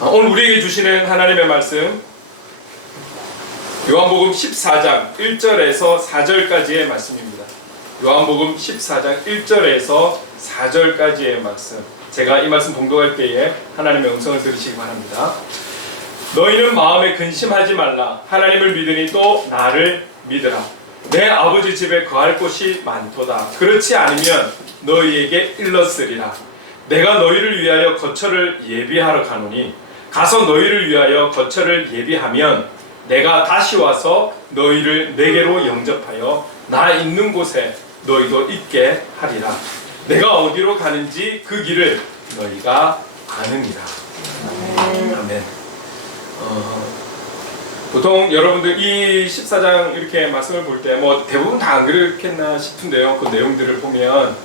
오늘 우리에게 주시는 하나님의 말씀 요한복음 14장 1절에서 4절까지의 말씀입니다. 요한복음 14장 1절에서 4절까지의 말씀, 제가 이 말씀 봉독할 때에 하나님의 음성을 들으시기 바랍니다. 너희는 마음에 근심하지 말라. 하나님을 믿으니 또 나를 믿으라. 내 아버지 집에 거할 곳이 많도다. 그렇지 않으면 너희에게 일렀으리라. 내가 너희를 위하여 거처를 예비하러 가노니 가서 너희를 위하여 거처를 예비하면 내가 다시 와서 너희를 내게로 영접하여 나 있는 곳에 너희도 있게 하리라. 내가 어디로 가는지 그 길을 너희가 아느니라. 아멘. 보통 여러분들 이 14장 이렇게 말씀을 볼 때 뭐 대부분 다 안 그렇겠나 싶은데요. 그 내용들을 보면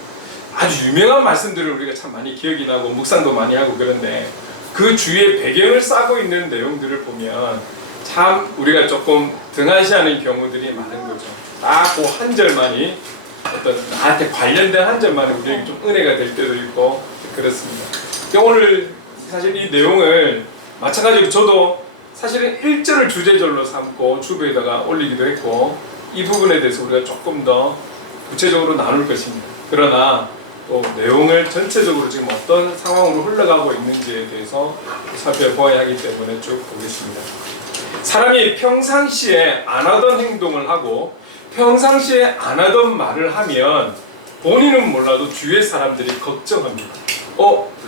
아주 유명한 말씀들을 우리가 참 많이 기억이 나고 묵상도 많이 하고 그런데 그 주위에 배경을 싸고 있는 내용들을 보면 참 우리가 조금 등한시하는 경우들이 많은 거죠. 딱 그 한 절만이 어떤 나한테 관련된 한 절만이 우리에게 좀 은혜가 될 때도 있고 그렇습니다. 오늘 사실 이 내용을 마찬가지로 저도 사실은 1절을 주제절로 삼고 주부에다가 올리기도 했고 이 부분에 대해서 우리가 조금 더 구체적으로 나눌 것입니다. 그러나 또 내용을 전체적으로 지금 어떤 상황으로 흘러가고 있는지에 대해서 살펴보아야 하기 때문에 쭉 보겠습니다. 사람이 평상시에 안 하던 행동을 하고 평상시에 안 하던 말을 하면 본인은 몰라도 주위의 사람들이 걱정합니다.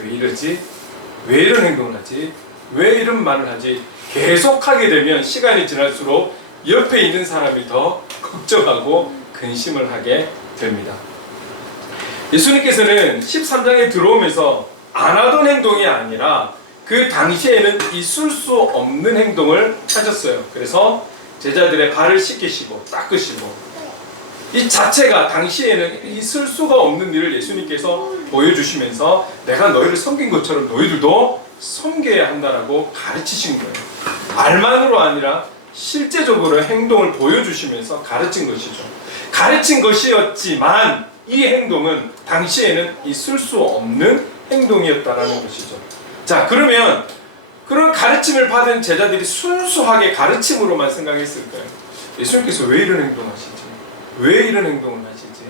왜 이러지? 왜 이런 행동을 하지? 왜 이런 말을 하지? 계속하게 되면 시간이 지날수록 옆에 있는 사람이 더 걱정하고 근심을 하게 됩니다. 예수님께서는 13장에 들어오면서 안 하던 행동이 아니라 그 당시에는 있을 수 없는 행동을 하셨어요. 그래서 제자들의 발을 씻기시고 닦으시고 이 자체가 당시에는 있을 수가 없는 일을 예수님께서 보여주시면서 내가 너희를 섬긴 것처럼 너희들도 섬겨야 한다라고 가르치신 거예요. 말만으로 아니라 실제적으로 행동을 보여주시면서 가르친 것이죠. 가르친 것이었지만 이 행동은 당시에는 있을 수 없는 행동이었다라는 것이죠. 자, 그러면 그런 가르침을 받은 제자들이 순수하게 가르침으로만 생각했을까요? 예수님께서 왜 이런 행동을 하시지? 왜 이런 행동을 하시지?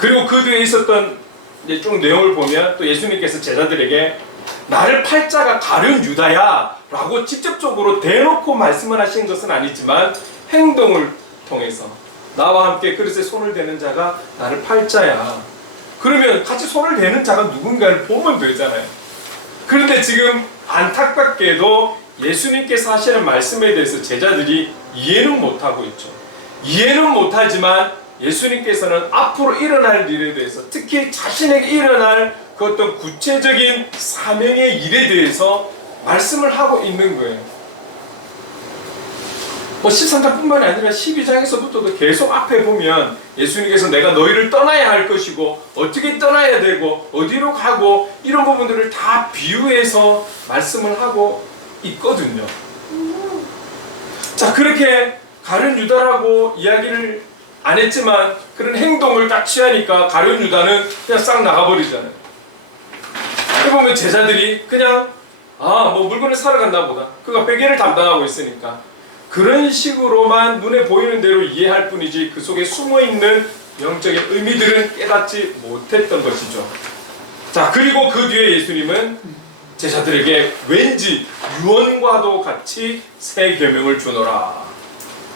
그리고 그 뒤에 있었던 이제 쭉 내용을 보면 또 예수님께서 제자들에게 나를 팔 자가 가룟 유다야 라고 직접적으로 대놓고 말씀을 하신 것은 아니지만 행동을 통해서 나와 함께 그릇에 손을 대는 자가 나를 팔 자야. 그러면 같이 손을 대는 자가 누군가를 보면 되잖아요. 그런데 지금 안타깝게도 예수님께서 하시는 말씀에 대해서 제자들이 이해는 못하고 있죠. 이해는 못하지만 예수님께서는 앞으로 일어날 일에 대해서 특히 자신에게 일어날 그 어떤 구체적인 사명의 일에 대해서 말씀을 하고 있는 거예요. 13장뿐만이 아니라 12장에서부터도 계속 앞에 보면 예수님께서 내가 너희를 떠나야 할 것이고 어떻게 떠나야 되고 어디로 가고 이런 부분들을 다 비유해서 말씀을 하고 있거든요. 자, 그렇게 가룟 유다라고 이야기를 안 했지만 그런 행동을 딱 취하니까 가룟 유다는 그냥 싹 나가버리잖아요. 여기 보면 제자들이 그냥 뭐 물건을 사러 갔나 보다. 그가 회계를 담당하고 있으니까 그런 식으로만 눈에 보이는 대로 이해할 뿐이지 그 속에 숨어있는 영적인 의미들은 깨닫지 못했던 것이죠. 자, 그리고 그 뒤에 예수님은 제자들에게 왠지 유언과도 같이 새 계명을 주노라.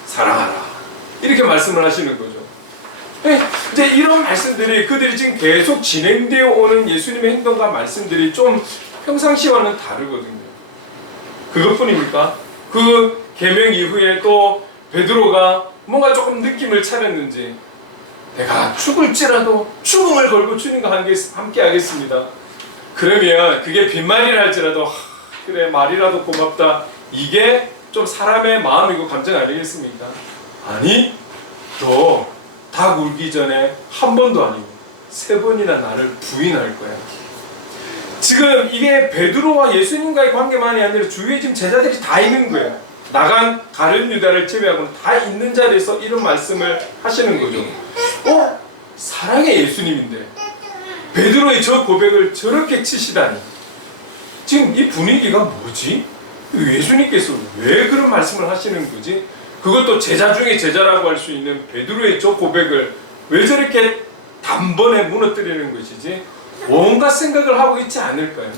사랑하라. 이렇게 말씀을 하시는 거죠. 이제 이런 말씀들이 그들이 지금 계속 진행되어 오는 예수님의 행동과 말씀들이 좀 평상시와는 다르거든요. 그것뿐입니까? 그 계명 이후에 또 베드로가 뭔가 조금 느낌을 차렸는지 내가 죽을지라도 죽음을 걸고 주님과 함께 하겠습니다. 그러면 그게 빈말이라 할지라도 그래 말이라도 고맙다. 이게 좀 사람의 마음이고 감정 아니겠습니까? 아니 너 닭 울기 전에 한 번도 아니고 3번이나 나를 부인할 거야. 지금 이게 베드로와 예수님과의 관계만이 아니라 주위에 지금 제자들이 다 있는 거예요. 나간 가룟 유다를 제외하고는 다 있는 자리에서 이런 말씀을 하시는 거죠. 사랑의 예수님인데 베드로의 저 고백을 저렇게 치시다니. 지금 이 분위기가 뭐지? 예수님께서 왜 그런 말씀을 하시는 거지? 그것도 제자 중에 제자라고 할 수 있는 베드로의 저 고백을 왜 저렇게 단번에 무너뜨리는 것이지? 뭔가 생각을 하고 있지 않을까요?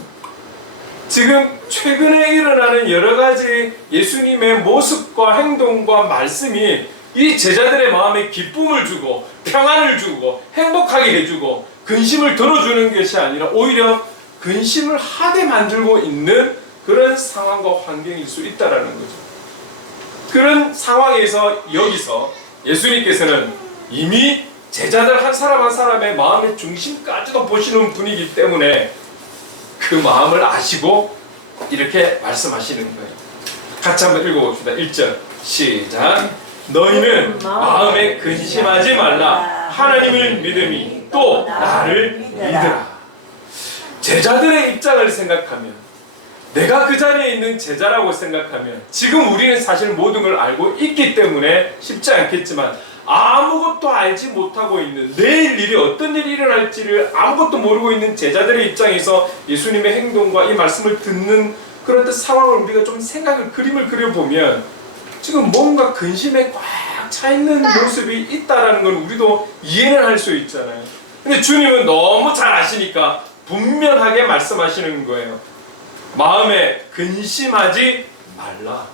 지금 최근에 일어나는 여러 가지 예수님의 모습과 행동과 말씀이 이 제자들의 마음에 기쁨을 주고 평안을 주고 행복하게 해주고 근심을 덜어주는 것이 아니라 오히려 근심을 하게 만들고 있는 그런 상황과 환경일 수 있다는 거죠. 그런 상황에서 여기서 예수님께서는 이미 제자들 한 사람 한 사람의 마음의 중심까지도 보시는 분이기 때문에 그 마음을 아시고 이렇게 말씀하시는 거예요. 같이 한번 읽어봅시다. 1절 시작. 너희는 마음에 근심하지 말라. 하나님을 믿음이 또 나를 믿으라. 제자들의 입장을 생각하면, 내가 그 자리에 있는 제자라고 생각하면, 지금 우리는 사실 모든 걸 알고 있기 때문에 쉽지 않겠지만 아무것도 알지 못하고 있는, 내일 일이 어떤 일이 일어날지를 아무것도 모르고 있는 제자들의 입장에서 예수님의 행동과 이 말씀을 듣는 그런 상황을 우리가 좀 그림을 그려보면 지금 뭔가 근심에 꽉 차 있는 모습이 있다라는 건 우리도 이해는 할 수 있잖아요. 근데 주님은 너무 잘 아시니까 분명하게 말씀하시는 거예요. 마음에 근심하지 말라.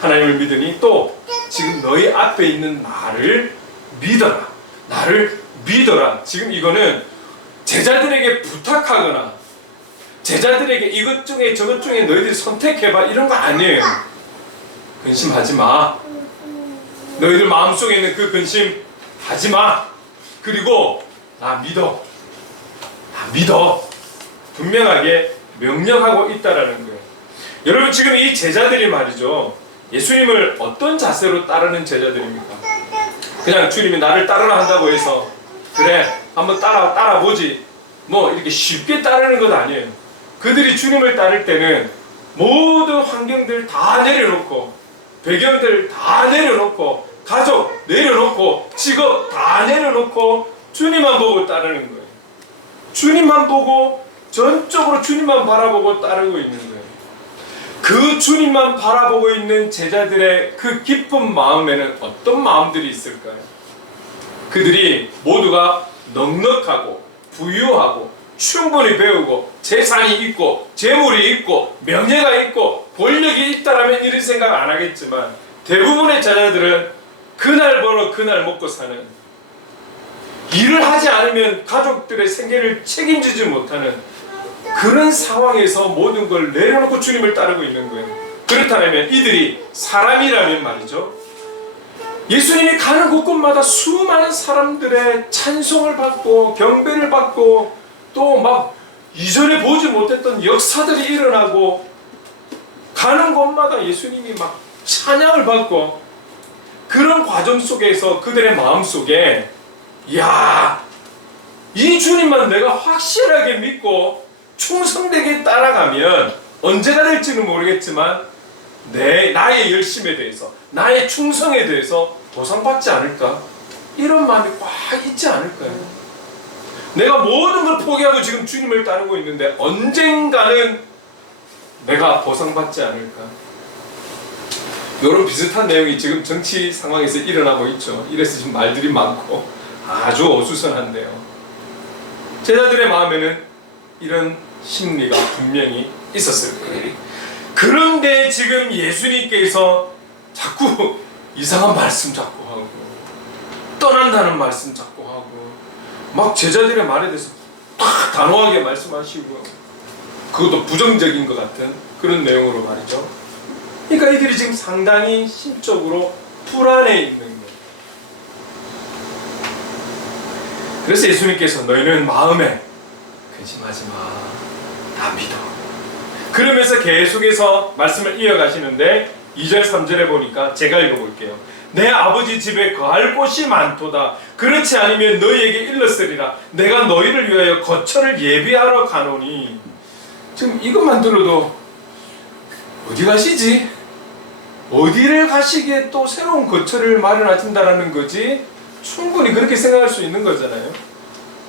하나님을 믿으니 또 지금 너희 앞에 있는 나를 믿어라. 나를 믿어라. 지금 이거는 제자들에게 부탁하거나 제자들에게 이것 중에 저것 중에 너희들이 선택해봐 이런 거 아니에요. 근심하지 마. 너희들 마음속에 있는 그 근심 하지 마. 그리고 나 믿어. 나 믿어. 분명하게 명령하고 있다라는 거예요. 여러분, 지금 이 제자들이 말이죠, 예수님을 어떤 자세로 따르는 제자들입니까? 그냥 주님이 나를 따르라 한다고 해서 그래 한번 따라보지 뭐 이렇게 쉽게 따르는 것 아니에요. 그들이 주님을 따를 때는 모든 환경들 다 내려놓고, 배경들 다 내려놓고, 가족 내려놓고, 직업 다 내려놓고 주님만 보고 따르는 거예요. 주님만 보고 전적으로 주님만 바라보고 따르고 있는 거예요. 그 주님만 바라보고 있는 제자들의 그 깊은 마음에는 어떤 마음들이 있을까요? 그들이 모두가 넉넉하고 부유하고 충분히 배우고 재산이 있고 재물이 있고 명예가 있고 권력이 있다라면 이런 생각 안 하겠지만, 대부분의 제자들은 그날 벌어 그날 먹고 사는, 일을 하지 않으면 가족들의 생계를 책임지지 못하는 그런 상황에서 모든 걸 내려놓고 주님을 따르고 있는 거예요. 그렇다면 이들이 사람이라면 말이죠, 예수님이 가는 곳곳마다 수많은 사람들의 찬송을 받고 경배를 받고 또 막 이전에 보지 못했던 역사들이 일어나고, 가는 곳마다 예수님이 막 찬양을 받고, 그런 과정 속에서 그들의 마음속에 야, 이 주님만 내가 확실하게 믿고 충성되게 따라가면 언제가 될지는 모르겠지만 나의 열심에 대해서, 나의 충성에 대해서 보상받지 않을까? 이런 마음이 꽉 있지 않을까요? 내가 모든 걸 포기하고 지금 주님을 따르고 있는데 언젠가는 내가 보상받지 않을까? 이런 비슷한 내용이 지금 정치 상황에서 일어나고 있죠. 이래서 지금 말들이 많고 아주 어수선한데요. 제자들의 마음에는 이런 심리가 분명히 있었을 거예요. 그런데 지금 예수님께서 자꾸 이상한 말씀 자꾸 하고, 떠난다는 말씀 자꾸 하고, 막 제자들의 말에 대해서 딱 단호하게 말씀하시고, 그것도 부정적인 것 같은 그런 내용으로 말이죠. 그러니까 이들이 지금 상당히 심적으로 불안해 있는 거예요. 그래서 예수님께서 너희는 마음에 근심하지 마. 나 믿어. 그러면서 계속해서 말씀을 이어가시는데 2절 3절에 보니까 제가 읽어볼게요. 내 아버지 집에 거할 곳이 많도다. 그렇지 않으면 너희에게 일렀으리라. 내가 너희를 위하여 거처를 예비하러 가노니. 지금 이것만 들어도 어디 가시지? 어디를 가시기에 또 새로운 거처를 마련하신다라는 거지? 충분히 그렇게 생각할 수 있는 거잖아요.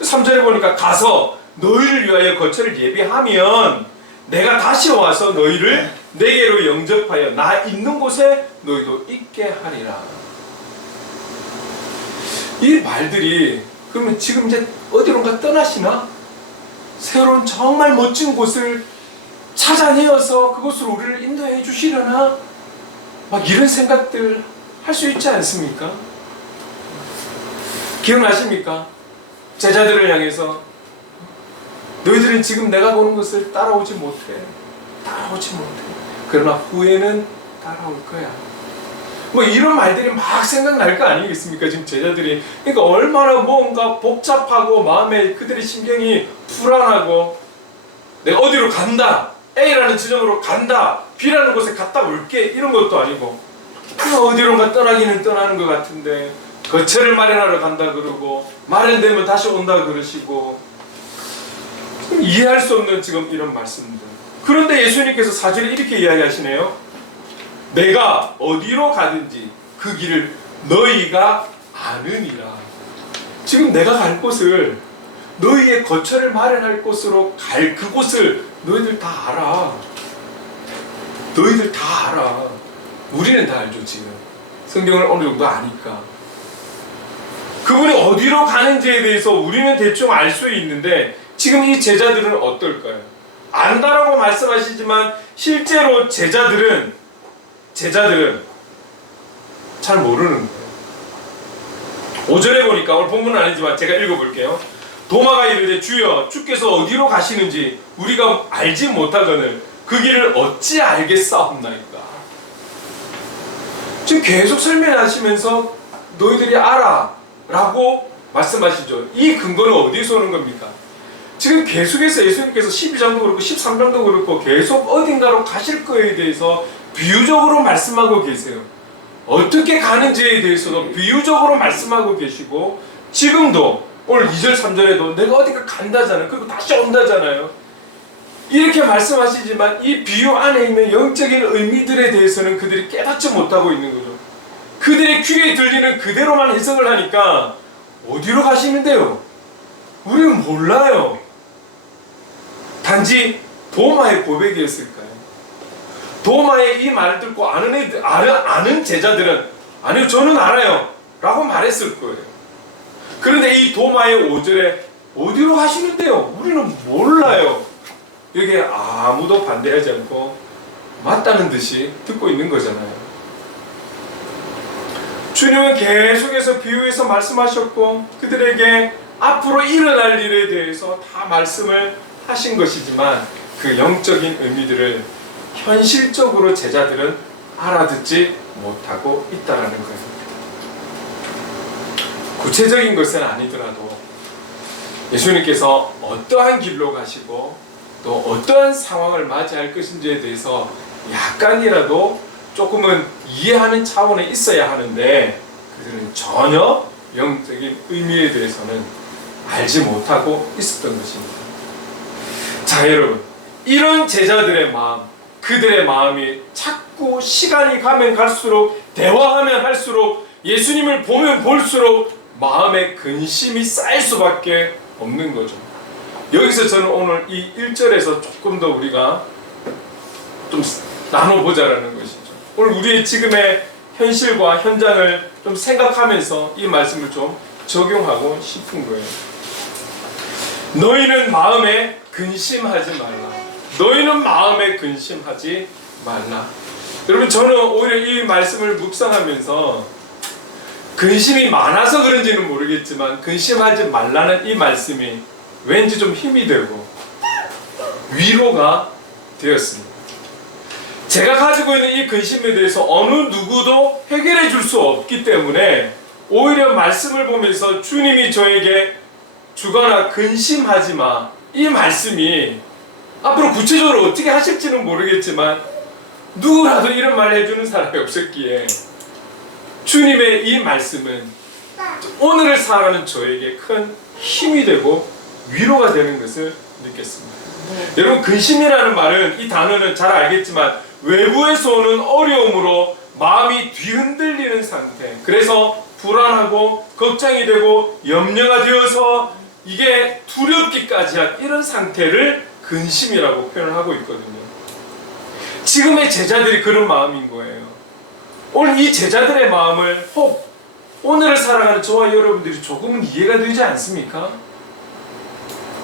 3절에 보니까 가서 너희를 위하여 거처를 예비하면 내가 다시 와서 너희를 내게로 영접하여 나 있는 곳에 너희도 있게 하리라. 이 말들이 그러면 지금 이제 어디론가 떠나시나? 새로운 정말 멋진 곳을 찾아내어서 그곳으로 우리를 인도해 주시려나? 막 이런 생각들 할 수 있지 않습니까? 기억나십니까? 제자들을 향해서 너희들은 지금 내가 보는 것을 따라오지 못해. 그러나 후에는 따라올 거야. 뭐 이런 말들이 막 생각날 거 아니겠습니까? 지금 제자들이. 그러니까 얼마나 뭔가 복잡하고 마음에 그들의 심경이 불안하고 내가 어디로 간다. A라는 지점으로 간다. B라는 곳에 갔다 올게. 이런 것도 아니고 그냥 어디론가 떠나기는 떠나는 것 같은데 거처를 마련하러 간다 그러고 마련되면 다시 온다 그러시고 이해할 수 없는 지금 이런 말씀들. 그런데 예수님께서 4절에 이렇게 이야기하시네요. 내가 어디로 가든지 그 길을 너희가 아느니라. 지금 내가 갈 곳을 너희의 거처를 마련할 곳으로 갈 그곳을 너희들 다 알아. 너희들 다 알아. 우리는 다 알죠. 지금 성경을 어느 정도 아니까. 그분이 어디로 가는지에 대해서 우리는 대충 알 수 있는데 지금 이 제자들은 어떨까요? 안다라고 말씀하시지만 실제로 제자들은 잘 모르는 거예요. 5절에 보니까 오늘 본문은 아니지만 제가 읽어볼게요. 도마가 이르되 주여 주께서 어디로 가시는지 우리가 알지 못하거늘 그 길을 어찌 알겠사옵나이까. 지금 계속 설명하시면서 너희들이 알아 라고 말씀하시죠. 이 근거는 어디서 오는 겁니까? 지금 계속해서 예수님께서 12장도 그렇고 13장도 그렇고 계속 어딘가로 가실 거에 대해서 비유적으로 말씀하고 계세요. 어떻게 가는지에 대해서도 비유적으로 말씀하고 계시고 지금도 오늘 2절 3절에도 내가 어디가 간다잖아요. 그리고 다시 온다잖아요. 이렇게 말씀하시지만 이 비유 안에 있는 영적인 의미들에 대해서는 그들이 깨닫지 못하고 있는 거죠. 그들의 귀에 들리는 그대로만 해석을 하니까 어디로 가시는데요? 우리는 몰라요. 단지 도마의 고백이었을까요? 도마의 이 말을 듣고 아는 제자들은 아니요 저는 알아요 라고 말했을 거예요. 그런데 이 도마의 5절에 어디로 가시는데요? 우리는 몰라요. 여기에 아무도 반대하지 않고 맞다는 듯이 듣고 있는 거잖아요. 주님은 계속해서 비유해서 말씀하셨고 그들에게 앞으로 일어날 일에 대해서 다 말씀을 하신 것이지만 그 영적인 의미들을 현실적으로 제자들은 알아듣지 못하고 있다는 거예요. 구체적인 것은 아니더라도 예수님께서 어떠한 길로 가시고 또 어떠한 상황을 맞이할 것인지에 대해서 약간이라도 조금은 이해하는 차원에 있어야 하는데 그들은 전혀 영적인 의미에 대해서는 알지 못하고 있었던 것입니다. 자 여러분, 이런 제자들의 마음, 그들의 마음이 자꾸 시간이 가면 갈수록 대화하면 할수록 예수님을 보면 볼수록 마음에 근심이 쌓일 수밖에 없는 거죠. 여기서 저는 오늘 이 1절에서 조금 더 우리가 좀 나눠보자라는 것이죠. 오늘 우리의 지금의 현실과 현장을 좀 생각하면서 이 말씀을 좀 적용하고 싶은 거예요. 너희는 마음에 근심하지 말라. 너희는 마음에 근심하지 말라. 여러분 저는 오히려 이 말씀을 묵상하면서 근심이 많아서 그런지는 모르겠지만 근심하지 말라는 이 말씀이 왠지 좀 힘이 되고 위로가 되었습니다. 제가 가지고 있는 이 근심에 대해서 어느 누구도 해결해 줄 수 없기 때문에 오히려 말씀을 보면서 주님이 저에게 주거나 근심하지 마, 이 말씀이 앞으로 구체적으로 어떻게 하실지는 모르겠지만 누구라도 이런 말을 해주는 사람이 없었기에 주님의 이 말씀은 오늘을 살아가는 저에게 큰 힘이 되고 위로가 되는 것을 느꼈습니다. 여러분 근심이라는 말은 이 단어는 잘 알겠지만 외부에서 오는 어려움으로 마음이 뒤흔들리는 상태, 그래서 불안하고 걱정이 되고 염려가 되어서 이게 두렵기까지 한 이런 상태를 근심이라고 표현을 하고 있거든요. 지금의 제자들이 그런 마음인 거예요. 오늘 이 제자들의 마음을 혹 오늘을 살아가는 저와 여러분들이 조금은 이해가 되지 않습니까?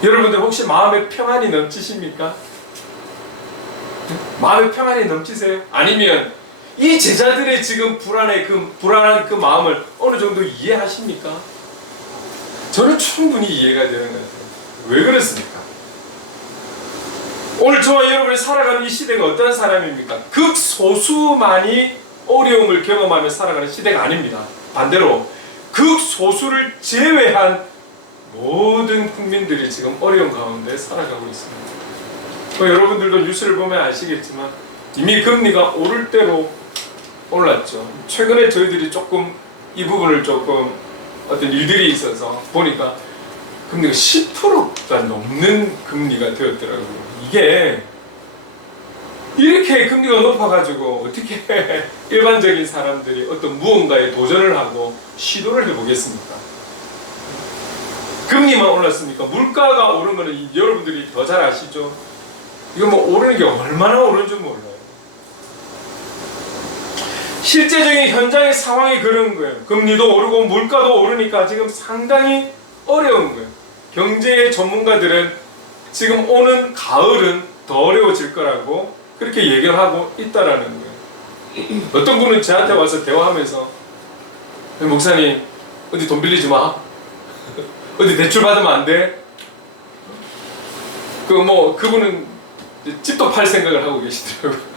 여러분들 혹시 마음에 평안이 넘치십니까? 마음에 평안이 넘치세요? 아니면 이 제자들의 지금 불안한 그 마음을 어느 정도 이해하십니까? 저는 충분히 이해가 되는 것 같아요. 왜 그렇습니까? 오늘 저와 여러분이 살아가는 이 시대가 어떤 사람입니까? 극소수만이 어려움을 경험하며 살아가는 시대가 아닙니다. 반대로 극소수를 제외한 모든 국민들이 지금 어려움 가운데 살아가고 있습니다. 여러분들도 뉴스를 보면 아시겠지만 이미 금리가 오를 대로 올랐죠. 최근에 저희들이 조금 이 부분을 조금 어떤 일들이 있어서 보니까 금리가 10%가 넘는 금리가 되었더라고요. 이게 이렇게 금리가 높아가지고 어떻게 일반적인 사람들이 어떤 무언가에 도전을 하고 시도를 해보겠습니까? 금리만 올랐으니까 물가가 오른 거는 여러분들이 더 잘 아시죠? 이거 뭐 오르는 게 얼마나 오르는지 몰라요. 실제적인 현장의 상황이 그런 거예요. 금리도 오르고 물가도 오르니까 지금 상당히 어려운 거예요. 경제의 전문가들은 지금 오는 가을은 더 어려워질 거라고 그렇게 얘기를 하고 있다라는 거예요. 어떤 분은 저한테 와서 대화하면서 목사님 어디 돈 빌리지 마. 어디 대출 받으면 안 돼. 그분은 집도 팔 생각을 하고 계시더라고요.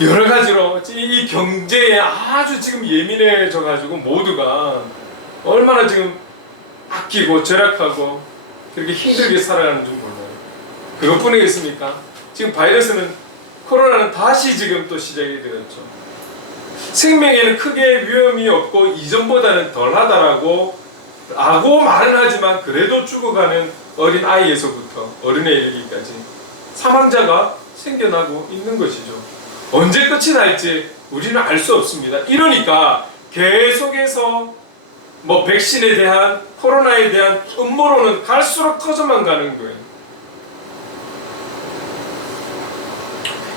여러 가지로 이 경제에 아주 지금 예민해져 가지고 모두가 얼마나 지금 아끼고 절약하고 그렇게 힘들게 살아가는지 몰라요. 그것뿐이겠습니까? 지금 코로나는 다시 지금 또 시작이 되었죠. 생명에는 크게 위험이 없고 이전보다는 덜하다라고 말은 하지만 그래도 죽어가는 어린 아이에서부터 어른에 이르기까지 사망자가 생겨나고 있는 것이죠. 언제 끝이 날지 우리는 알 수 없습니다. 이러니까 계속해서 백신에 대한 코로나에 대한 음모론은 갈수록 커져만 가는 거예요.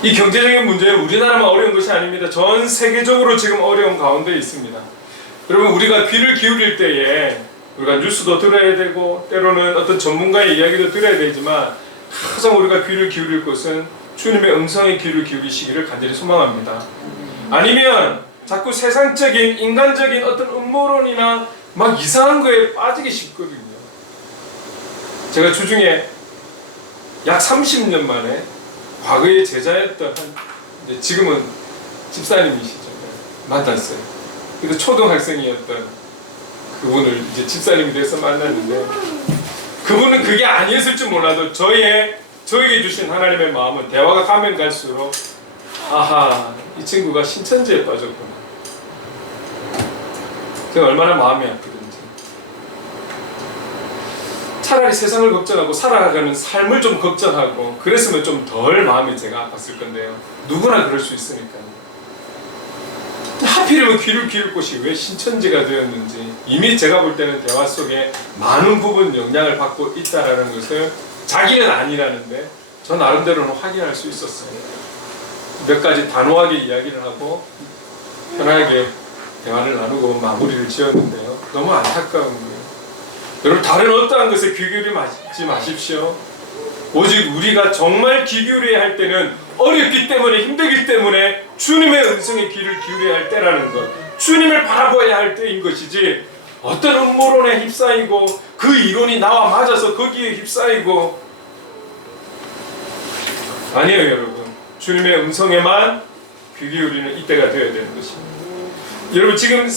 이 경제적인 문제는 우리나라만 어려운 것이 아닙니다. 전 세계적으로 지금 어려운 가운데 있습니다. 여러분, 우리가 귀를 기울일 때에 우리가 뉴스도 들어야 되고 때로는 어떤 전문가의 이야기도 들어야 되지만 가장 우리가 귀를 기울일 것은 주님의 음성에 귀를 기울이시기를 간절히 소망합니다. 아니면 자꾸 세상적인 인간적인 어떤 음모론이나 막 이상한 거에 빠지기 쉽거든요. 제가 주중에 약 30년 만에 과거에 제자였던 지금은 집사님이시죠. 만났어요. 그래서 초등학생이었던 그분을 이제 집사님이 돼서 만났는데 그분은 그게 아니었을 줄 몰라도 저에게 주신 하나님의 마음은 대화가 가면 갈수록 아하, 이 친구가 신천지에 빠졌구나. 제가 얼마나 마음이 아프든지 차라리 세상을 걱정하고 살아가는 삶을 좀 걱정하고 그랬으면 좀 덜 마음이 제가 아팠을 건데요. 누구나 그럴 수 있으니까요. 하필이면 귀를 기울 곳이 왜 신천지가 되었는지 이미 제가 볼 때는 대화 속에 많은 부분 영향을 받고 있다는 것을 자기는 아니라는데 저 나름대로는 확인할 수 있었어요. 몇 가지 단호하게 이야기를 하고 편하게 대화를 나누고 마무리를 지었는데요. 너무 안타까운 거예요. 여러분, 다른 어떠한 것에 귀 기울이지 마십시오. 오직 우리가 정말 귀 기울여야 할 때는 어렵기 때문에 힘들기 때문에 주님의 음성에 귀를 기울여야 할 때라는 것, 주님을 바라봐야 할 때인 것이지 어떤 음모론에 휩싸이고 그 이론이 나와 맞아서 거기에 휩싸이고 아니에요. 여러분, 주님의 음성에만 귀 기울이는 이때가 되어야 되는 것입니다. 여러분, 지금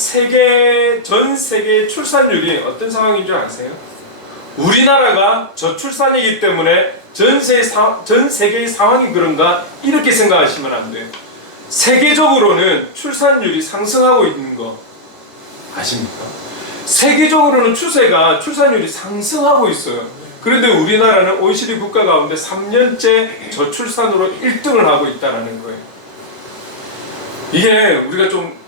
전 세계 출산율이 어떤 상황인 줄 아세요? 우리나라가 저출산이기 때문에 전 세계의 상황이 그런가? 이렇게 생각하시면 안 돼요. 세계적으로는 출산율이 상승하고 있는 거 아십니까? 세계적으로는 출산율이 상승하고 있어요. 그런데 우리나라는 OECD 국가 가운데 3년째 저출산으로 1등을 하고 있다는 거예요. 이게 우리가 좀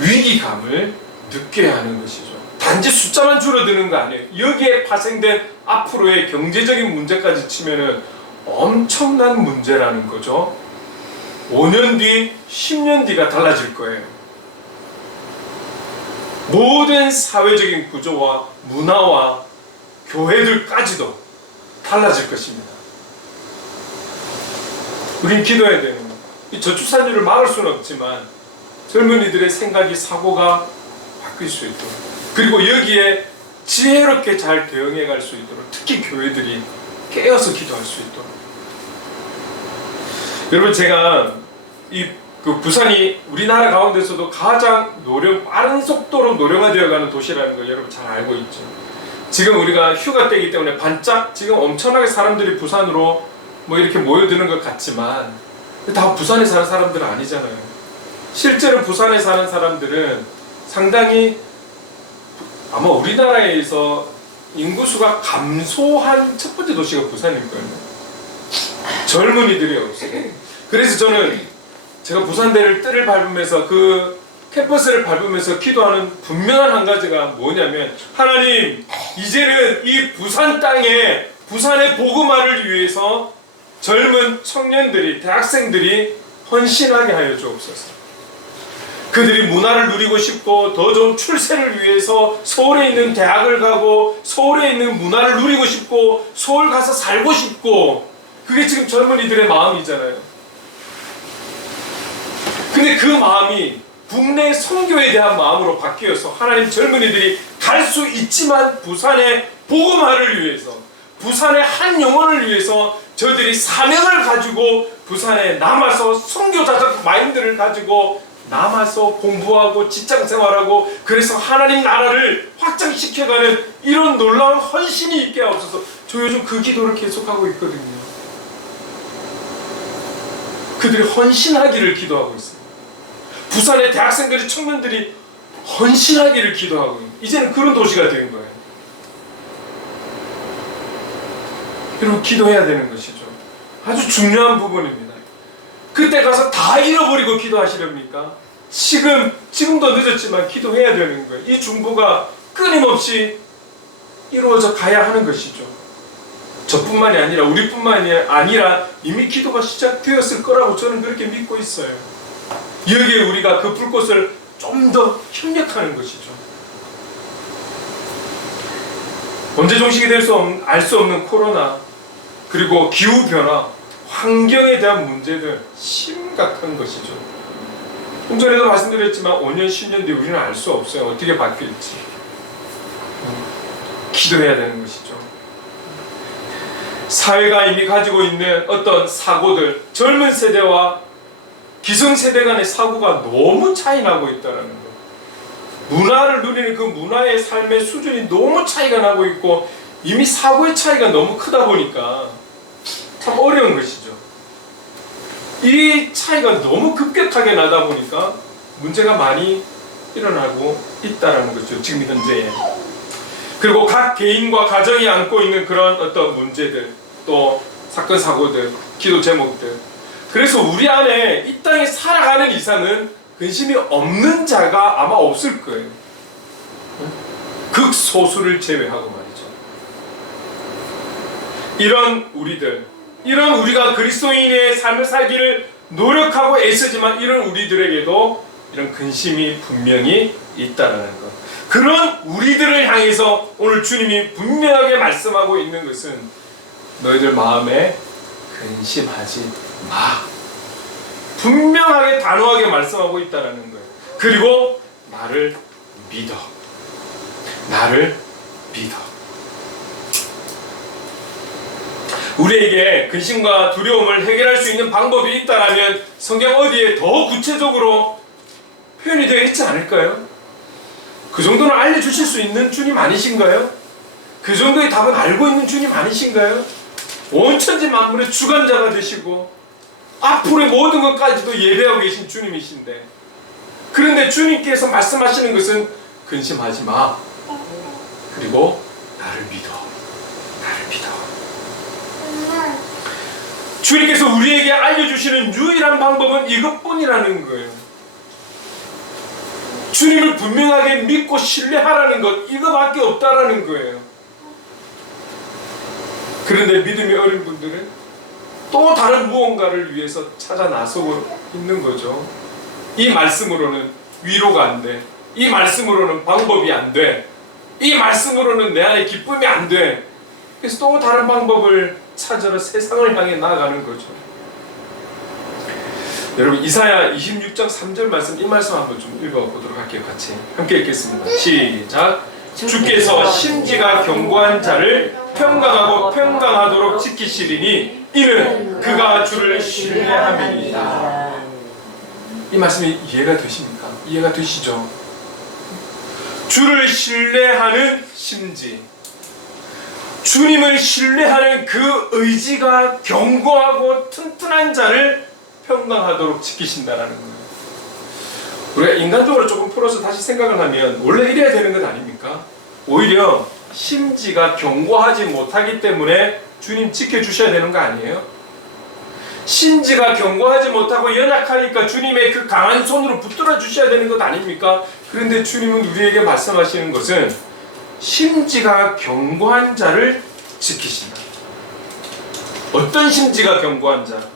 위기감을 느껴야 하는 것이죠. 단지 숫자만 줄어드는 거 아니에요. 여기에 파생된 앞으로의 경제적인 문제까지 치면은 엄청난 문제라는 거죠. 5년 뒤, 10년 뒤가 달라질 거예요. 모든 사회적인 구조와 문화와 교회들까지도 달라질 것입니다. 우린 기도해야 되는 거예요. 이 저출산율을 막을 수는 없지만 젊은이들의 생각이, 사고가 바뀔 수 있도록, 그리고 여기에 지혜롭게 잘 대응해 갈 수 있도록, 특히 교회들이 깨어서 기도할 수 있도록. 여러분, 제가 그 부산이 우리나라 가운데서도 가장 빠른 속도로 노령화되어가는 도시라는 걸 여러분 잘 알고 있죠. 지금 우리가 휴가 때이기 때문에 반짝 지금 엄청나게 사람들이 부산으로 뭐 이렇게 모여드는 것 같지만 다 부산에 사는 사람들은 아니잖아요. 실제로 부산에 사는 사람들은 상당히 아마 우리나라에서 인구수가 감소한 첫 번째 도시가 부산일 거예요. 젊은이들이 없어요. 그래서 저는 제가 부산대를 뜰을 밟으면서 그 캠퍼스를 밟으면서 기도하는 분명한 한 가지가 뭐냐면, 하나님, 이제는 이 부산 땅에 부산의 복음화를 위해서 젊은 청년들이, 대학생들이 헌신하게 하여 주옵소서. 그들이 문화를 누리고 싶고 더 좋은 출세를 위해서 서울에 있는 대학을 가고 서울에 있는 문화를 누리고 싶고 서울 가서 살고 싶고, 그게 지금 젊은이들의 마음이잖아요. 근데 그 마음이 국내 선교에 대한 마음으로 바뀌어서 하나님, 젊은이들이 갈 수 있지만 부산의 복음화를 위해서, 부산의 한 영혼을 위해서 저들이 사명을 가지고 부산에 남아서 선교자적 마인드를 가지고 남아서 공부하고 직장생활하고, 그래서 하나님 나라를 확장시켜가는 이런 놀라운 헌신이 있게 하옵소서. 저 요즘 그 기도를 계속하고 있거든요. 그들이 헌신하기를 기도하고 있습니다. 부산의 대학생들이, 청년들이 헌신하기를 기도하고 있습니다. 이제는 그런 도시가 된 거예요. 여러분, 기도해야 되는 것이죠. 아주 중요한 부분입니다. 그때 가서 다 잃어버리고 기도하시렵니까? 지금도 늦었지만 기도해야 되는 거예요. 이 중보가 끊임없이 이루어져 가야 하는 것이죠. 저뿐만이 아니라 우리뿐만이 아니라 이미 기도가 시작되었을 거라고 저는 그렇게 믿고 있어요. 여기에 우리가 그 불꽃을 좀 더 협력하는 것이죠. 언제 종식이 될 수 알 수 없는 코로나, 그리고 기후변화, 환경에 대한 문제들 심각한 것이죠. 좀 전에도 말씀드렸지만 5년, 10년 뒤 우리는 알 수 없어요. 어떻게 바뀔지. 기도해야 되는 것이죠. 사회가 이미 가지고 있는 어떤 사고들, 젊은 세대와 기성세대 간의 사고가 너무 차이 나고 있다는 것. 문화를 누리는 그 문화의 삶의 수준이 너무 차이가 나고 있고, 이미 사고의 차이가 너무 크다 보니까 참 어려운 것이죠. 이 차이가 너무 급격하게 나다 보니까 문제가 많이 일어나고 있다는 거죠. 지금 현재에. 그리고 각 개인과 가정이 안고 있는 그런 어떤 문제들, 또 사건 사고들, 기도 제목들. 그래서 우리 안에 이 땅에 살아가는 이상은 근심이 없는 자가 아마 없을 거예요. 극소수를 제외하고 말이죠. 이런 우리가 그리스도인의 삶을 살기를 노력하고 애쓰지만 이런 우리들에게도 이런 근심이 분명히 있다는 것. 그런 우리들을 향해서 오늘 주님이 분명하게 말씀하고 있는 것은, 너희들 마음에 근심하지 마. 분명하게 단호하게 말씀하고 있다는 거예요. 그리고 나를 믿어. 나를 믿어. 우리에게 근심과 두려움을 해결할 수 있는 방법이 있다라면 성경 어디에 더 구체적으로 표현이 되어 있지 않을까요? 그 정도는 알려주실 수 있는 주님 아니신가요? 그 정도의 답은 알고 있는 주님 아니신가요? 온 천지 만물의 주관자가 되시고 앞으로의 모든 것까지도 예배하고 계신 주님이신데, 그런데 주님께서 말씀하시는 것은 근심하지 마. 그리고 나를 믿어. 나를 믿어. 주님께서 우리에게 알려주시는 유일한 방법은 이것뿐이라는 거예요. 주님을 분명하게 믿고 신뢰하라는 것, 이거밖에 없다라는 거예요. 그런데 믿음이 어린 분들은 또 다른 무언가를 위해서 찾아 나서고 있는 거죠. 이 말씀으로는 위로가 안 돼. 이 말씀으로는 방법이 안 돼. 이 말씀으로는 내 안에 기쁨이 안 돼. 그래서 또 다른 방법을 찾으러 세상을 향해 나아가는 거죠. 여러분, 이사야 26장 3절 말씀, 이 말씀 한번 좀 읽어보도록 할게요. 같이 함께 읽겠습니다. 시작. 주께서 심지가 견고한 자를 평강하고 평강하도록 지키시리니 이는 그가 주를 신뢰함이니이다. 이 말씀이 이해가 되십니까? 이해가 되시죠? 주를 신뢰하는 심지, 주님을 신뢰하는 그 의지가 견고하고 튼튼한 자를 평강하도록 지키신다라는 거예요. 우리가 인간적으로 조금 풀어서 다시 생각을 하면 원래 이래야 되는 것 아닙니까? 오히려 심지가 견고하지 못하기 때문에 주님 지켜주셔야 되는 거 아니에요? 심지가 견고하지 못하고 연약하니까 주님의 그 강한 손으로 붙들어 주셔야 되는 것 아닙니까? 그런데 주님은 우리에게 말씀하시는 것은 심지가 견고한 자를 지키신다. 어떤 심지가 견고한 자?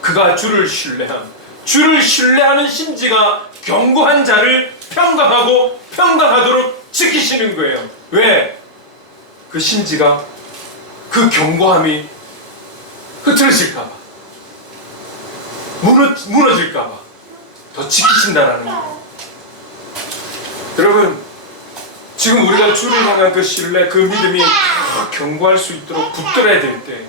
그가 주를 신뢰함. 주를 신뢰하는 심지가 견고한 자를 평강하고 평강하도록 지키시는 거예요. 왜? 그 심지가, 그 견고함이 흐트러질까봐, 무너질까봐 더 지키신다라는 거예요. 여러분, 지금 우리가 주를 향한 그 신뢰, 그 믿음이 더 견고할 수 있도록 붙들어야 될 때,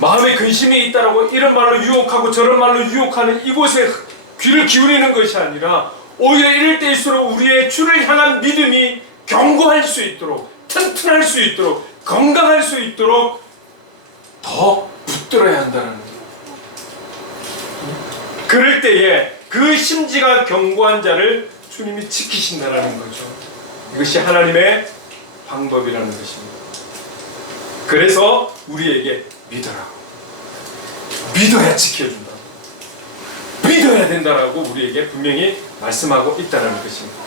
마음에 근심이 있다라고 이런 말로 유혹하고 저런 말로 유혹하는 이곳에 귀를 기울이는 것이 아니라 오히려 이럴 때일수록 우리의 주를 향한 믿음이 견고할 수 있도록, 튼튼할 수 있도록, 건강할 수 있도록 더 붙들어야 한다는 거예요. 그럴 때에 그 심지가 견고한 자를 주님이 지키신다는 거죠. 이것이 하나님의 방법이라는 것입니다. 그래서 우리에게 믿으라고, 믿어야 지켜준다, 믿어야 된다라고 우리에게 분명히 말씀하고 있다는 것입니다.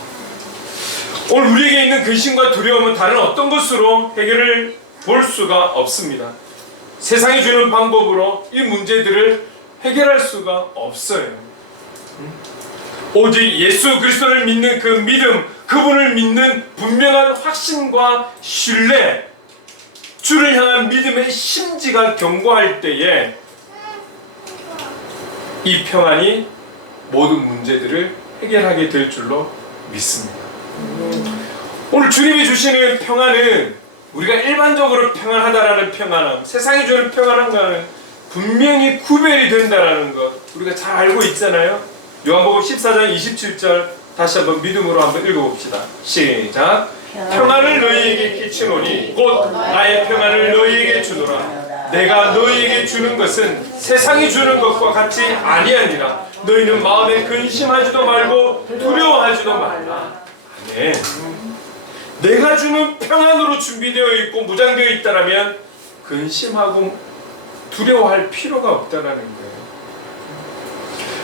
오늘 우리에게 있는 근심과 두려움은 다른 어떤 것으로 해결을 볼 수가 없습니다. 세상이 주는 방법으로 이 문제들을 해결할 수가 없어요. 오직 예수 그리스도를 믿는 그 믿음, 그분을 믿는 분명한 확신과 신뢰, 주를 향한 믿음의 심지가 견고할 때에 이 평안이 모든 문제들을 해결하게 될 줄로 믿습니다. 오늘 주님이 주시는 평안은 우리가 일반적으로 평안하다라는 평안함, 세상이 주는 평안함과는 분명히 구별이 된다라는 것 우리가 잘 알고 있잖아요. 요한복음 14장 27절 다시 한번 믿음으로 한번 읽어봅시다. 시작. 평안을 너희에게 끼치노니 곧 나의 평안을 너희에게 주노라. 내가 너희에게 주는 것은 세상이 주는 것과 같이 아니하니라. 너희는 마음에 근심하지도 말고 두려워하지도 말라. 아멘. 내가 주는 평안으로 준비되어 있고 무장되어 있다라면 근심하고 두려워할 필요가 없다라는 거예요.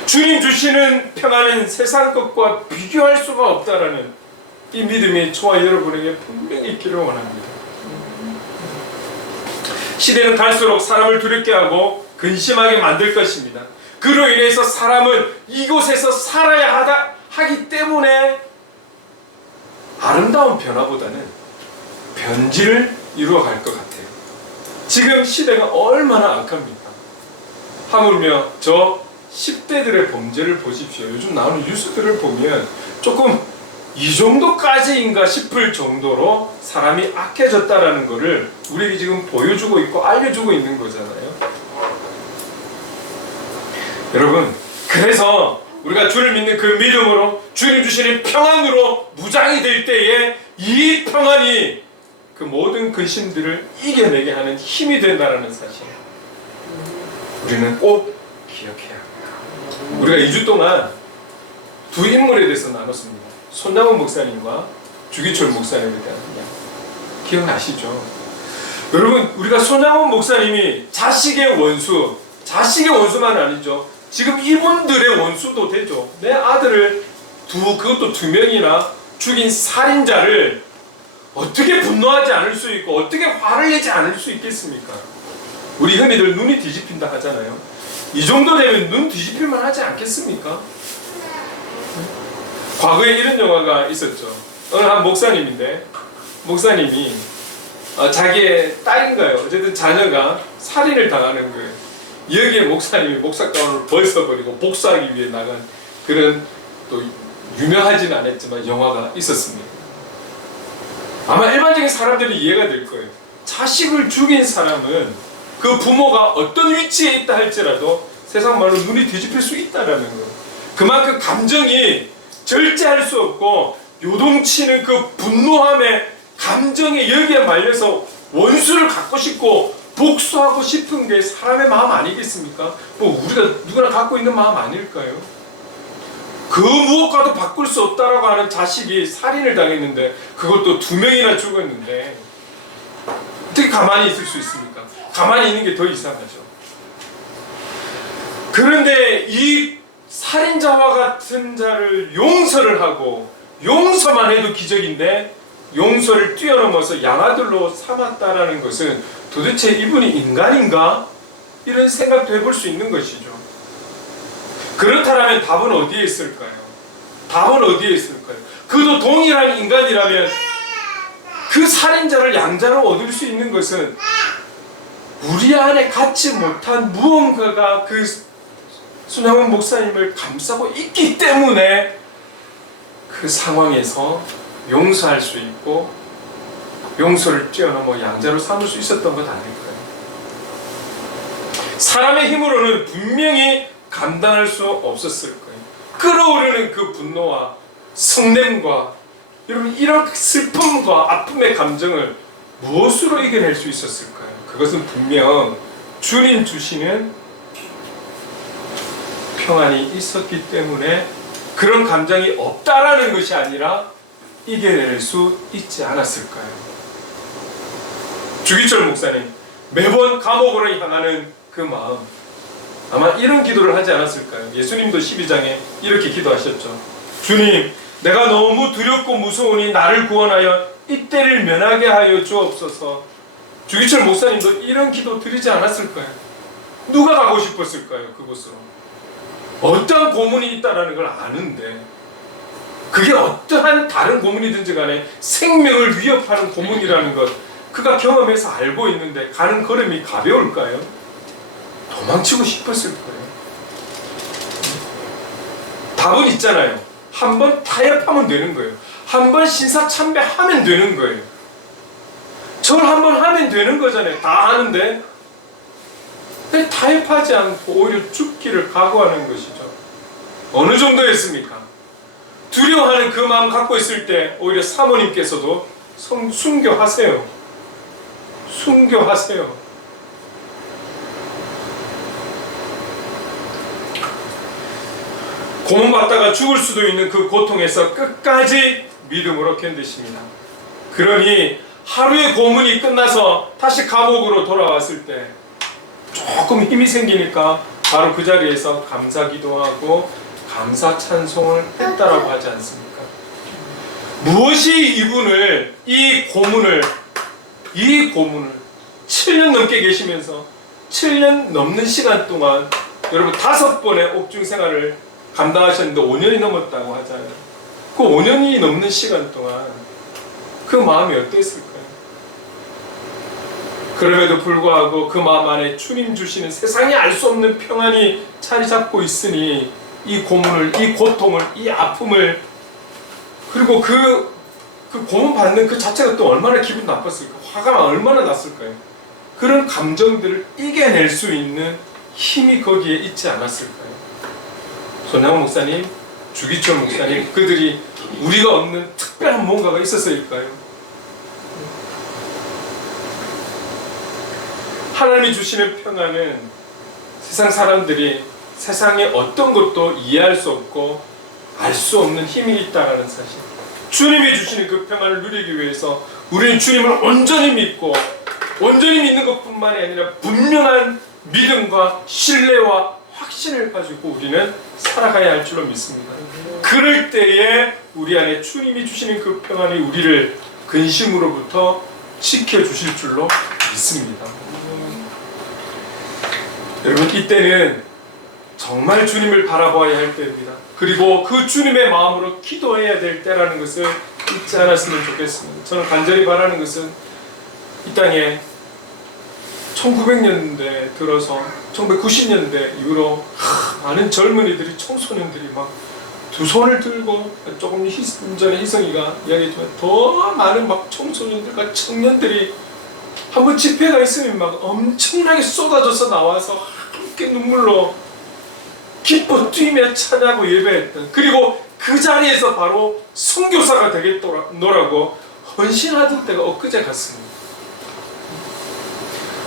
주님 주시는 평안은 세상 것과 비교할 수가 없다라는 이 믿음이 저와 여러분에게 분명히 있기를 원합니다. 시대는 갈수록 사람을 두렵게 하고 근심하게 만들 것입니다. 그로 인해서 사람은 이곳에서 살아야 하기 때문에 아름다운 변화보다는 변질을 이루어갈 것 같아요. 지금 시대가 얼마나 악합니까? 하물며 저 10대들의 범죄를 보십시오. 요즘 나오는 뉴스들을 보면 조금 이 정도까지인가 싶을 정도로 사람이 악해졌다라는 것을 우리에게 지금 보여주고 있고 알려주고 있는 거잖아요. 여러분, 그래서 우리가 주를 믿는 그 믿음으로 주님 주시는 평안으로 무장이 될 때에 이 평안이 그 모든 근심들을 이겨내게 하는 힘이 된다는 사실 우리는 꼭 기억해야 합니다. 우리가 2주 동안 두 인물에 대해서 나눴습니다. 손장훈 목사님과 주기철 목사님에 대한 이야기 기억나시죠? 여러분, 우리가 손장훈 목사님이 자식의 원수만 아니죠. 지금 이분들의 원수도 되죠. 내 아들을 그것도 2명이나 죽인 살인자를 어떻게 분노하지 않을 수 있고 어떻게 화를 내지 않을 수 있겠습니까? 우리 흔히들 눈이 뒤집힌다 하잖아요. 이 정도 되면 눈 뒤집힐만 하지 않겠습니까? 과거에 이런 영화가 있었죠. 어느 한 목사님인데 목사님이 자기의 딸인가요? 어쨌든 자녀가 살인을 당하는 거예요. 여기에 목사님이 목사 가운을 벗어버리고 복수하기 위해 나간 그런 또 유명하진 않았지만 영화가 있었습니다. 아마 일반적인 사람들이 이해가 될 거예요. 자식을 죽인 사람은 그 부모가 어떤 위치에 있다 할지라도 세상 말로 눈이 뒤집힐 수 있다라는 거예요. 그만큼 감정이 절제할 수 없고 요동치는 그 분노함의 감정에 여기에 말려서 원수를 갖고 싶고 복수하고 싶은 게 사람의 마음 아니겠습니까? 뭐 우리가 누구나 갖고 있는 마음 아닐까요? 그 무엇과도 바꿀 수 없다라고 하는 자식이 살인을 당했는데 그것도 2명이나 죽었는데 어떻게 가만히 있을 수 있습니까? 가만히 있는 게 더 이상하죠. 그런데 이 살인자와 같은 자를 용서를 하고 용서만 해도 기적인데 용서를 뛰어넘어서 양아들로 삼았다라는 것은 도대체 이분이 인간인가? 이런 생각도 해볼 수 있는 것이죠. 그렇다면 답은 어디에 있을까요? 답은 어디에 있을까요? 그도 동일한 인간이라면 그 살인자를 양자로 얻을 수 있는 것은 우리 안에 갖지 못한 무언가가 그 손양원 목사님을 감싸고 있기 때문에 그 상황에서 용서할 수 있고 용서를 뛰어넘어 양자로 삼을 수 있었던 것 아닐까요? 사람의 힘으로는 분명히 감당할 수 없었을 거예요. 끓어오르는 그 분노와 성냄과 여러분 이런 슬픔과 아픔의 감정을 무엇으로 이겨낼 수 있었을까요? 그것은 분명 주님 주시는 평안이 있었기 때문에 그런 감정이 없다라는 것이 아니라 이겨낼 수 있지 않았을까요? 주기철 목사님 매번 감옥으로 향하는 그 마음 아마 이런 기도를 하지 않았을까요? 예수님도 12장에 이렇게 기도하셨죠. 주님, 내가 너무 두렵고 무서우니 나를 구원하여 이 때를 면하게 하여 주옵소서. 주기철 목사님도 이런 기도 드리지 않았을까요? 누가 가고 싶었을까요? 그곳으로. 어떠한 고문이 있다는 걸 아는데 그게 어떠한 다른 고문이든지 간에 생명을 위협하는 고문이라는 것 그가 경험해서 알고 있는데 가는 걸음이 가벼울까요? 도망치고 싶었을 거예요. 답은 있잖아요. 한번 타협하면 되는 거예요. 한번 신사참배하면 되는 거예요. 절 한번 하면 되는 거잖아요. 다 하는데 근데 타협하지 않고 오히려 죽기를 각오하는 것이죠. 어느 정도였습니까? 두려워하는 그 마음 갖고 있을 때 오히려 사모님께서도 순교하세요. 순교하세요. 고문받다가 죽을 수도 있는 그 고통에서 끝까지 믿음으로 견디십니다. 그러니 하루의 고문이 끝나서 다시 감옥으로 돌아왔을 때 조금 힘이 생기니까 바로 그 자리에서 감사 기도하고 감사 찬송을 했다라고 하지 않습니까? 무엇이 이분을 이 고문을 7년 넘게 계시면서 7년 넘는 시간 동안 여러분 5번의 옥중 생활을 감당하셨는데 5년이 넘었다고 하잖아요. 그 5년이 넘는 시간 동안 그 마음이 어땠을까요? 그럼에도 불구하고 그 마음 안에 주님 주시는 세상이 알 수 없는 평안이 자리 잡고 있으니 이 고문을, 이 고통을, 이 아픔을 그리고 그 고문 받는 그 자체가 또 얼마나 기분 나빴을까? 화가 얼마나 났을까요? 그런 감정들을 이겨낼 수 있는 힘이 거기에 있지 않았을까요? 손양원 목사님, 주기철 목사님, 그들이 우리가 없는 특별한 뭔가가 있었을까요? 하나님이 주시는 평안은 세상 사람들이 세상의 어떤 것도 이해할 수 없고 알 수 없는 힘이 있다는 사실. 주님이 주시는 그 평안을 누리기 위해서 우리는 주님을 온전히 믿고 온전히 믿는 것뿐만이 아니라 분명한 믿음과 신뢰와 확신을 가지고 우리는 살아가야 할 줄로 믿습니다. 그럴 때에 우리 안에 주님이 주시는 그 평안이 우리를 근심으로부터 지켜주실 줄로 믿습니다. 여러분, 이때는 정말 주님을 바라봐야 할 때입니다. 그리고 그 주님의 마음으로 기도해야 될 때라는 것을 잊지 않았으면 좋겠습니다. 저는 간절히 바라는 것은 이 땅에 1900년대 들어서 1990년대 이후로 많은 젊은이들이, 청소년들이 막 두 손을 들고, 조금 전에 희성이가 이야기했지만 더 많은 막 청소년들과 청년들이 한번 집회가 있으면 막 엄청나게 쏟아져서 나와서 함께 눈물로 기뻐 뛰며 찬양하고 예배했던, 그리고 그 자리에서 바로 선교사가 되겠노라고 헌신하던 때가 엊그제 같습니다.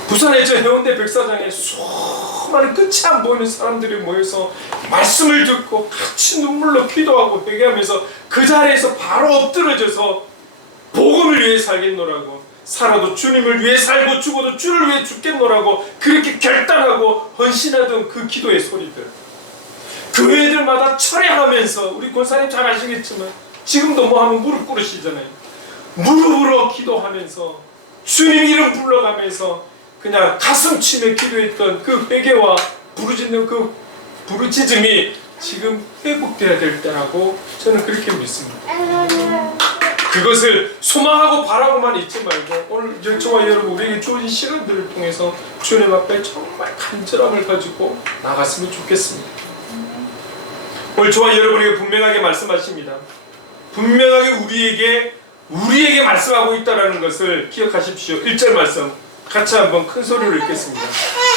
부산의 저 해운대 백사장에 수많은 끝이 안 보이는 사람들이 모여서 말씀을 듣고 같이 눈물로 기도하고 회개하면서 그 자리에서 바로 엎드러져서 복음을 위해 살겠노라고, 살아도 주님을 위해 살고 죽어도 주를 위해 죽겠노라고 그렇게 결단하고 헌신하던 그 기도의 소리들, 교회들마다 철회하면서, 우리 권사님 잘 아시겠지만 지금도 뭐 하면 무릎 꿇으시잖아요. 무릎으로 기도하면서 주님 이름 불러가면서 그냥 가슴 치며 기도했던 그 회개와 부르짖는 그 부르짖음이 지금 회복돼야 될 때라고 저는 그렇게 믿습니다. 그것을 소망하고 바라고만 있지 말고 오늘 저와 여러분 우리에게 주어진 시간들을 통해서 주님 앞에 정말 간절함을 가지고 나갔으면 좋겠습니다. 오늘 저와 여러분에게 분명하게 말씀하십니다. 분명하게 우리에게 말씀하고 있다는 것을 기억하십시오. 1절 말씀 같이 한번 큰 소리로 읽겠습니다.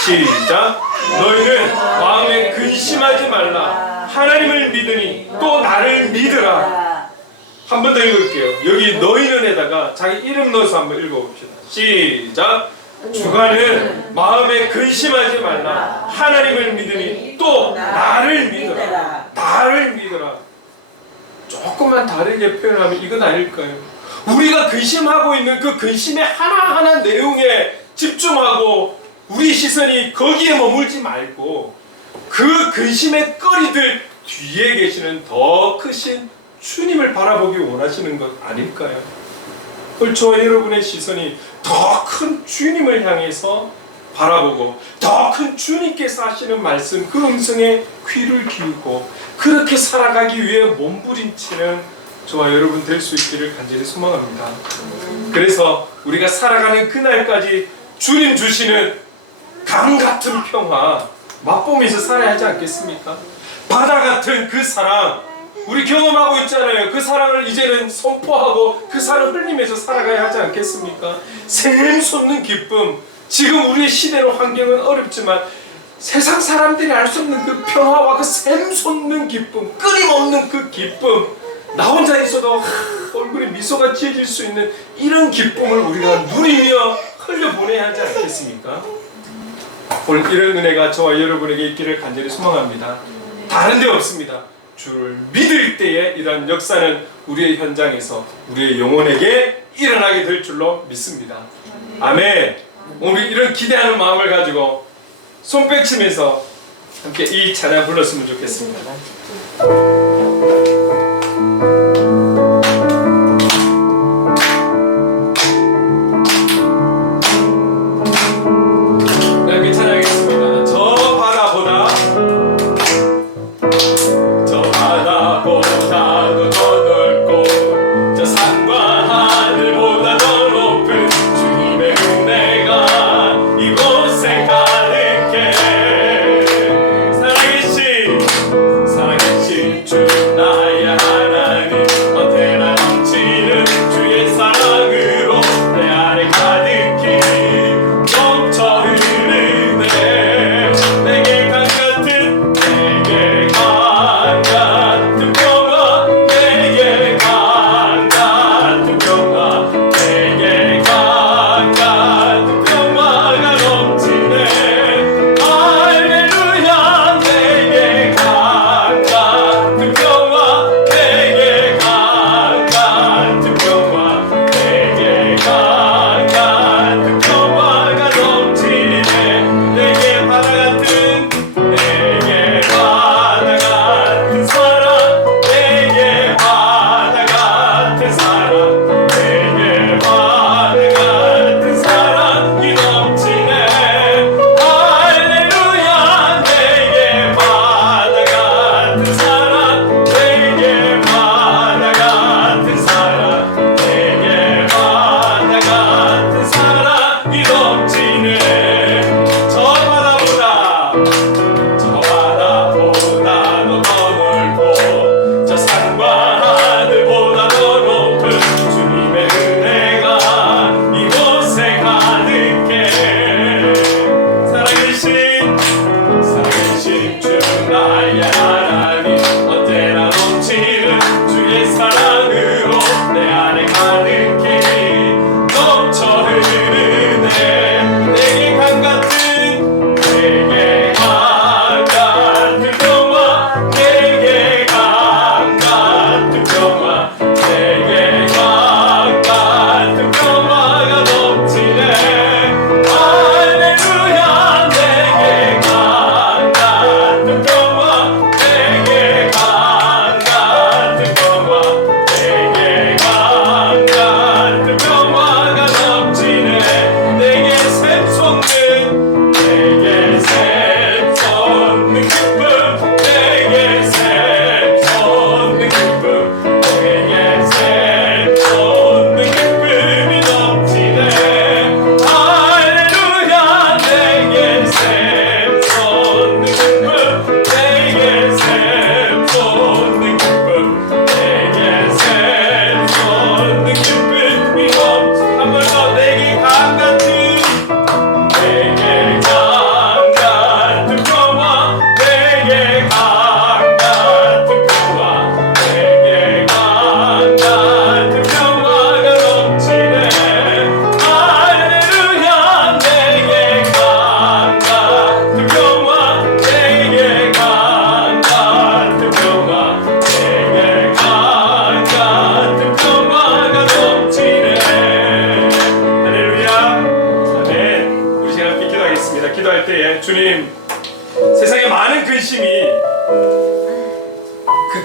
시작. 너희는 마음에 근심하지 말라. 하나님을 믿으니 또 나를 믿으라. 한 번 더 읽을게요. 여기 너희는에다가 자기 이름 넣어서 한번 읽어봅시다. 시작. 주가는 마음에 근심하지 말라. 하나님을 믿으니 또 나를 믿으라. 나를 믿으라. 조금만 다르게 표현하면 이건 아닐까요? 우리가 근심하고 있는 그 근심의 하나하나 내용에 집중하고 우리 시선이 거기에 머물지 말고 그 근심의 거리들 뒤에 계시는 더 크신 주님을 바라보기 원하시는 것 아닐까요? 오늘 저와 여러분의 시선이 더 큰 주님을 향해서 바라보고 더 큰 주님께서 하시는 말씀, 그 음성에 귀를 기울고 그렇게 살아가기 위해 몸부림치는 저와 여러분 될 수 있기를 간절히 소망합니다. 그래서 우리가 살아가는 그날까지 주님 주시는 강 같은 평화 맛보면서 살아야 하지 않겠습니까? 바다 같은 그 사랑 우리 경험하고 있잖아요. 그 사랑을 이제는 선포하고 그 사랑을 흘리면서 살아가야 하지 않겠습니까? 샘솟는 기쁨, 지금 우리의 시대로 환경은 어렵지만 세상 사람들이 알 수 없는 그 평화와 그 샘솟는 기쁨, 끊임없는 그 기쁨, 나 혼자 있어도 얼굴에 미소가 지어질 수 있는 이런 기쁨을 우리가 누리며 흘려보내야 하지 않겠습니까? 오늘 이런 은혜가 저와 여러분에게 있기를 간절히 소망합니다. 다른 데 없습니다. 주를 믿을 때에 이런 역사는 우리의 현장에서 우리의 영혼에게 일어나게 될 줄로 믿습니다. 아멘. 오늘 이런 기대하는 마음을 가지고 손뼉치면서 함께 이 찬양 불렀으면 좋겠습니다. 이렇게 찬양하겠습니다. 저 바다보다도 더 넓고 저 산과 하늘보다 더 높은 주님의 은혜가 이곳에 가득해. 살아계신 주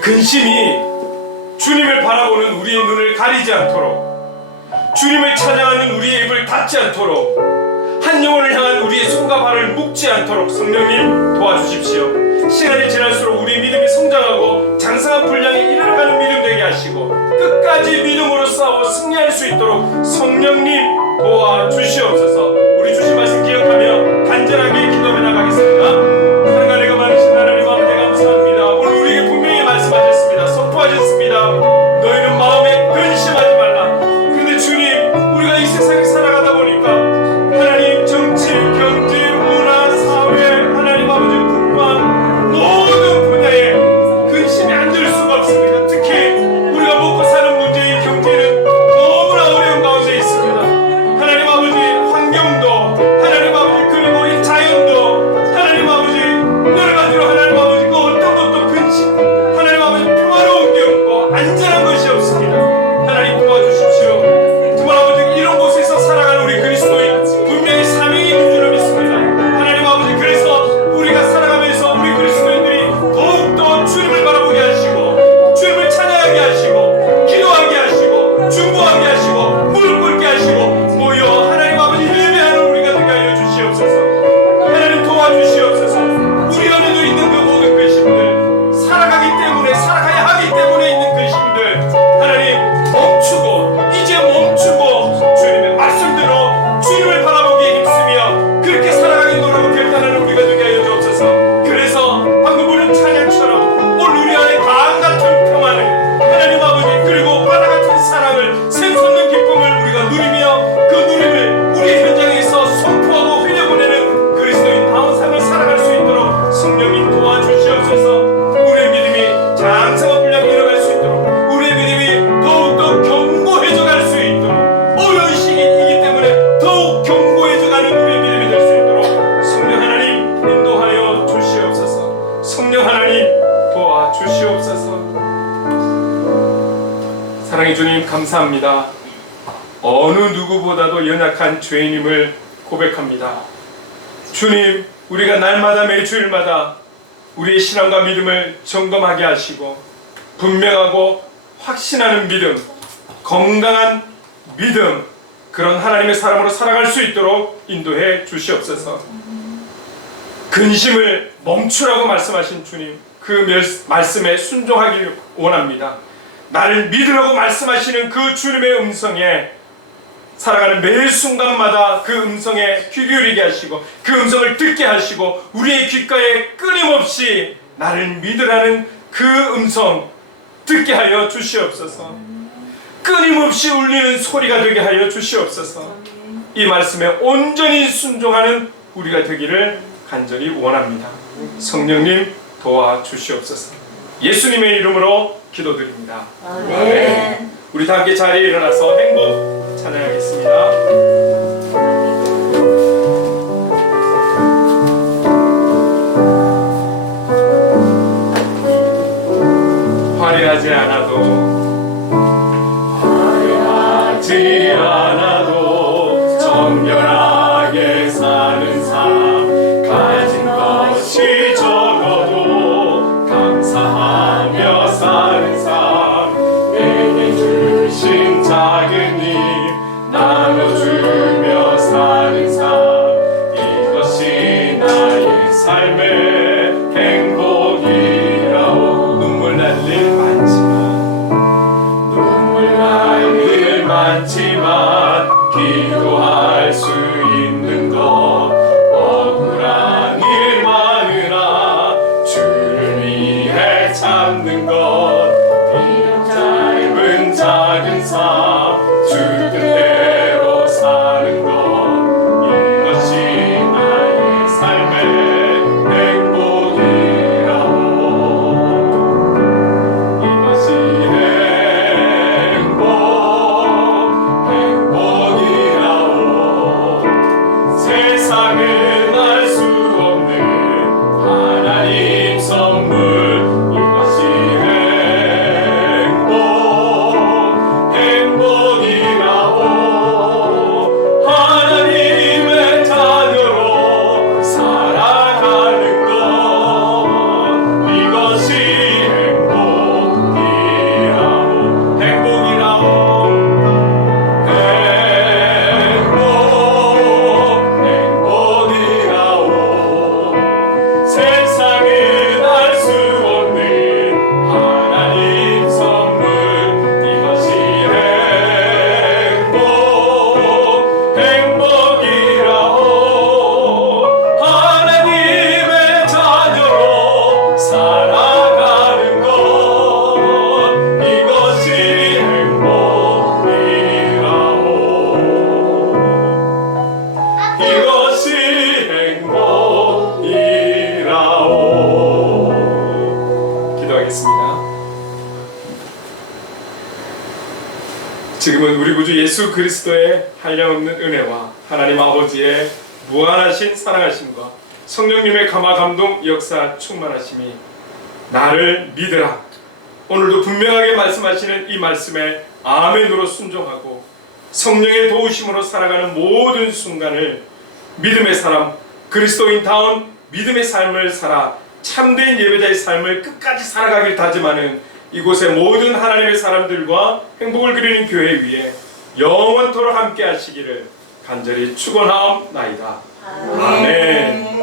근심이 주님을 바라보는 우리의 눈을 가리지 않도록, 주님을 찬양하는 우리의 입을 닫지 않도록, 한 영혼을 향한 우리의 손과 발을 묶지 않도록 성령님 도와주십시오. 시간이 지날수록 우리의 믿음이 성장하고 장성한 분량에 이르러가는 믿음 되게 하시고 끝까지 믿음으로 싸워 승리할 수 있도록 성령님 도와주시옵소서. 우리 주신 말씀 기억하며 간절하게 기도해 나가겠습니다. 사랑과 은혜가 많으신 하나님 아버지 감사합니다. 오늘 우리에게 분명히 말씀하셨습니다. 선포하셨습니다. 너희는 마음에 근심하지 말라. 그런데 주님, 우리가 이 세상에 살아가다 보니까 하나님 정치, 경제, 문화, 사회, 하나님 아버지 국방 모든 분야에 근심이 안 들 수가 없습니다. 특히 우리가 먹고 사는 문제의 경제는 너무나 어려운 가운데 있습니다. 하나님 아버지 환경도, 하나님 아버지 그리고 이 자연도, 하나님 아버지 여러 가지로 하나님 아버지 그 어떤 것도 근심, 하나님 아버지 평화로운 게 없고 안전한 것이 없습니다. 하나님 도와주십시오. 정말 아버지 이런 곳에서 살아가는 우리 그리스도인 분명히 사명이 있는 줄로 믿습니다. 하나님 아버지 그래서 우리가 살아가면서 우리 그리스도인들이 더욱더 주님을 바라보게 하시고 주님을 찬양하게 하시고 기도하게 하시고 중보하게 하시고 무릎 꿇게 하시고 모여 하나님 아버지 예배하는 우리가 되게 하여 주시옵소서. 하나님 도와주시옵소서. 우리 안에도 있는 그 모든 근심들, 살아가기 때문에 살아가야 하기 때문에 있는 근심들 하나님 멈추고 이제 멈추고 주님의 말씀대로 주님을 바라보기에 힘쓰며 그렇게 살아가기 노라고 결단하는 우리가 되게 하여 주옵소서. 그래서 방금 부른 찬양처럼 오늘 우리 안에 강 같은 평안을 하나님 아버지 그리고 바다 같은 사랑을 샘솟는 기쁨을 우리가 누리며 그 누림을 우리 현장에서 선포하고 흘려보내는 그리스도인다운 삶을 살아갈 수 있도록 성령님 도와주시옵소서. 우리의 믿음이 장성한 분량에 이뤄갈 수 있도록 우리의 믿음이 더욱더 견고해져 갈 수 있도록 어려운 시기이기 때문에 더욱 견고해져가는 우리의 믿음이 될 수 있도록 성령 하나님 인도하여 주시옵소서. 성령 하나님 도와주시옵소서. 사랑의 주님 감사합니다. 어느 누구보다도 연약한 죄인임을 고백합니다. 주님, 우리가 날마다 매주일마다 우리의 신앙과 믿음을 점검하게 하시고 분명하고 확신하는 믿음, 건강한 믿음, 그런 하나님의 사람으로 살아갈 수 있도록 인도해 주시옵소서. 근심을 멈추라고 말씀하신 주님, 그 말씀에 순종하길 원합니다. 나를 믿으라고 말씀하시는 그 주님의 음성에 살아가는 매 순간마다 그 음성에 귀 기울이게 하시고 그 음성을 듣게 하시고 우리의 귓가에 끊임없이 나를 믿으라는 그 음성 듣게 하여 주시옵소서. 끊임없이 울리는 소리가 되게 하여 주시옵소서. 이 말씀에 온전히 순종하는 우리가 되기를 간절히 원합니다. 성령님 도와주시옵소서. 예수님의 이름으로 기도드립니다. 아멘. 우리 다 함께 자리에 일어나서 행복 찬양하겠습니다. 화려하지 않아도 정결하게 사는 삶, 가진 것이 적어도 감사하며 사는 삶, 내게 주신 작은 힘 나눠주며 사는 삶, 이것이 나의 삶의 행복이라오. 눈물 날 일 많지만 기도할 수 있는 것, 억울한 일 많으나 주를 위해 참는 것, 비록 짧은 작은 삶 주 뜻대로 사는 것, 이것이 나의 삶의 행복이라오. 이것이 행복이라오. 세상 지금은 우리 구주 예수 그리스도의 한량없는 은혜와 하나님 아버지의 무한하신 사랑하심과 성령님의 감화 감동 역사 충만하심이 나를 믿으라, 오늘도 분명하게 말씀하시는 이 말씀에 아멘으로 순종하고 성령의 도우심으로 살아가는 모든 순간을 믿음의 사람, 그리스도인다운 믿음의 삶을 살아 참된 예배자의 삶을 끝까지 살아가길 다짐하는 이곳의 모든 하나님의 사람들과 행복을 그리는 교회 위에 영원토록 함께 하시기를 간절히 축원하옵나이다. 아멘.